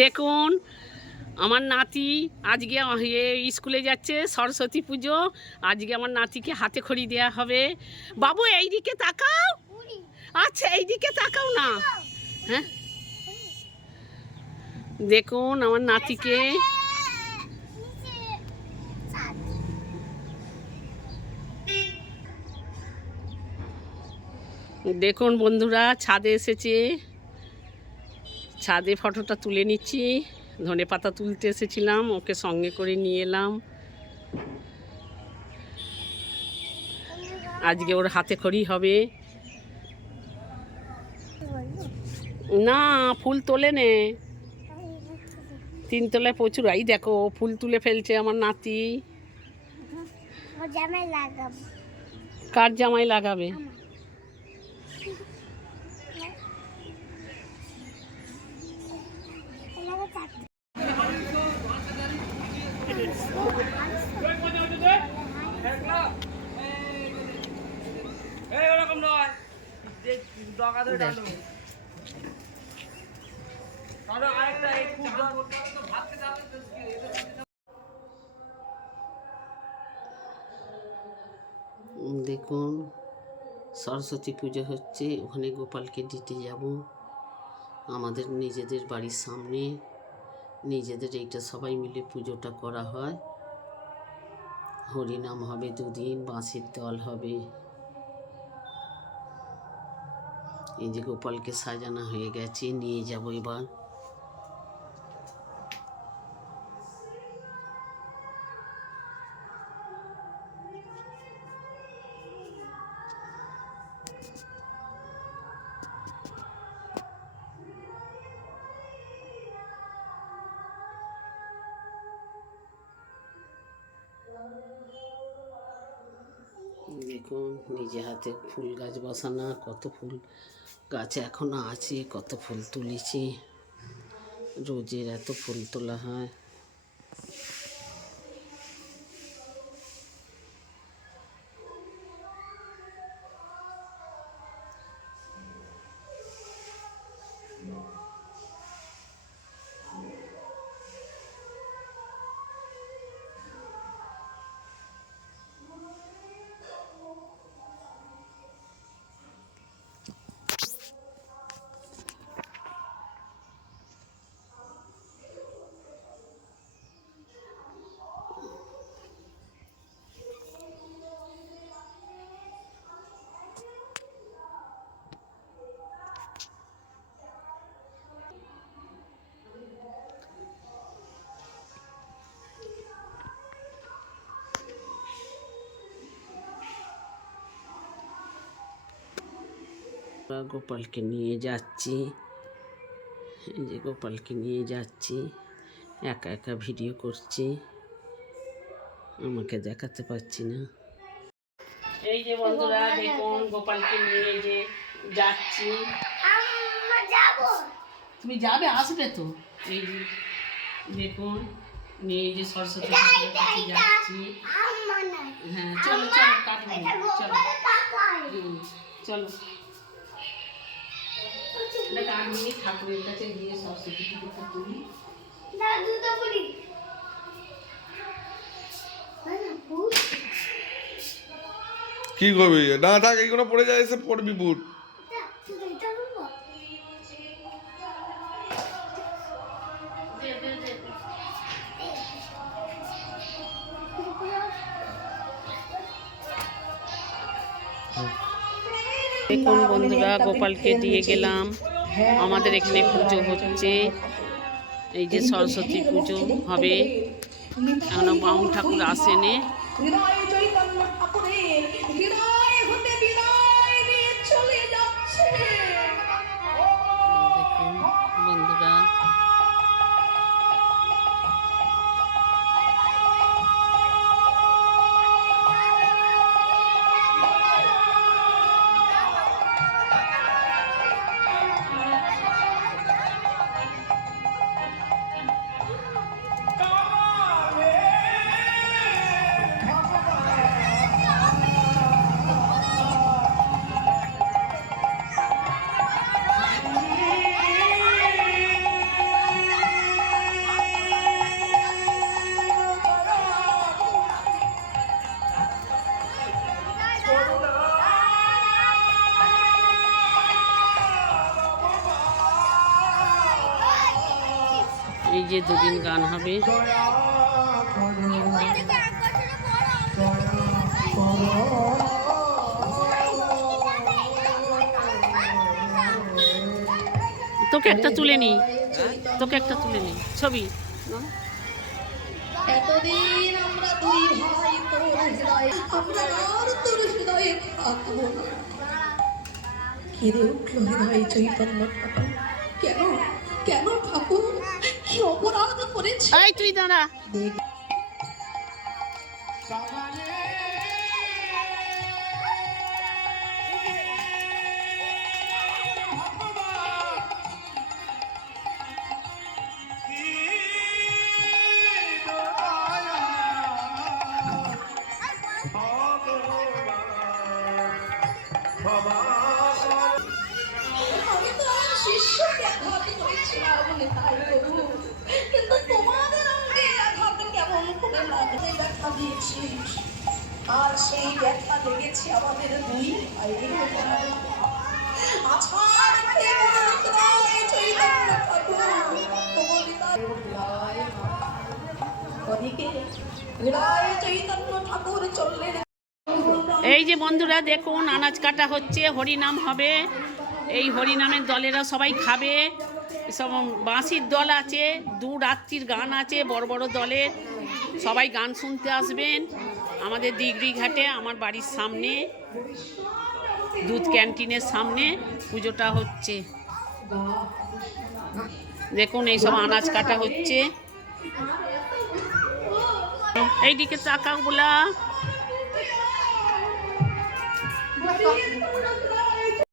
দেখুন আমার নাতি আজকে স্কুলে যাচ্ছে, সরস্বতী পুজো। আজকে আমার নাতিকে হাতে খড়ি দেওয়া হবে। বাবু এইদিকে তাকাও। আচ্ছা এইদিকে তাকাও না। হ্যাঁ দেখুন আমার নাতিকে। দেখুন বন্ধুরা ছাদে এসেছে, ছাদে ফটোটা তুলে নিচ্ছি। ধনেপাতা তুলতে এসেছিলাম, ওকে সঙ্গে করে নিয়ে এলাম। আজকে ওর হাতে খড়ি হবে। না ফুল তোলে নে, তিনতলায় প্রচুর। এই দেখো ফুল তুলে ফেলছে আমার নাতি। কার জামাই লাগাবে? দেখুন সরস্বতী পুজো হচ্ছে, ওখানে গোপালকে দিতে যাব। আমাদের নিজেদের বাড়ির সামনে, নিজেদের এইটা সবাই মিলে পুজোটা করা হয়। হরিনাম হবে দুদিন, বাঁশির দল হবে। এই যে গোপালকে সাজানো হয়ে গেছে, নিয়ে যাব এবার। দেখুন নিজে হাতে ফুল গাছ বসানো, কত ফুল গাছ এখনো আছে, কত ফুল তুলেছি। রোজের এত ফুল তোলা হয়। গোপালকে নিয়ে যাচ্ছি, এই যে গোপালকে নিয়ে যাচ্ছি। একা একা ভিডিও করছি, আমাকে দেখাতে পারছি না। এই যে বন্ধুরা দেখুন গোপালকে নিয়ে যে যাচ্ছি। তুমি যাবে? আসবে তো। এই যে দেখুন নিয়ে যে সরস্বতী ঠাকুরের কাছে যাচ্ছি। হ্যাঁ চলো চলো কাটবো, চলো চলো ঠাকুরের কাছে গিয়ে সরস্বতী ঠাকুরটা তুলি। কি করবি? না থাক, এইগুলো পড়ে যায়, এসে পড়বি বুট। দেখুন বন্ধুরা গোপালকে দিয়ে গেলাম। আমাদের এখানে পুজো হচ্ছে, এই যে সরস্বতী পুজো হবে। এখনো বামুন ঠাকুর আসেনি। দেখুন বন্ধুরা এই যে দুদিন গান হবে। তোকে একটা তুলে নি, তোকে একটা তুলে নি ছবি। এতদিন আমরা দুই ভাই তোর হৃদয়ে, আমরা আর তোর হৃদয়ে থাকবো না। কেঁদে উঠল হৃদয়ে চৈতন্য ঠাকুর। কেন কেন ঠাকুর, কি অপরাধ করেছে? এই তুই দাঁড়া। দেখ আমি তো আমার শিষ্যকে আঘাত করেছিলাম বলে তাই করবো, কিন্তু তোমাদের অঙ্গে আঘাত কেমন করে লাগলে ব্যথা দিয়েছিস, আর সেই ব্যথা লেগেছে আমাদের দুই ভাইয়ের উপর। আছাড় খেয়ে পড়ল হৃদয় চৈতন্য ঠাকুর, তোমার হৃদয় ওদিকে হৃদয় চৈতন্য ঠাকুর চললেন। এই যে বন্ধুরা দেখুন, আনাজ কাটা হচ্ছে, হরিনাম হবে। এই হরিনামের দলেরা সবাই খাবে। সব বাঁশির দল আছে, দু রাত্রির গান আছে বড় বড় দলের, সবাই গান শুনতে আসবেন। আমাদের দিগড়ি ঘাটে আমার বাড়ির সামনে দুধ ক্যান্টিনের সামনে পুজোটা হচ্ছে। দেখুন এইসব আনাজ কাটা হচ্ছে। এইদিকে তাকাও বলা।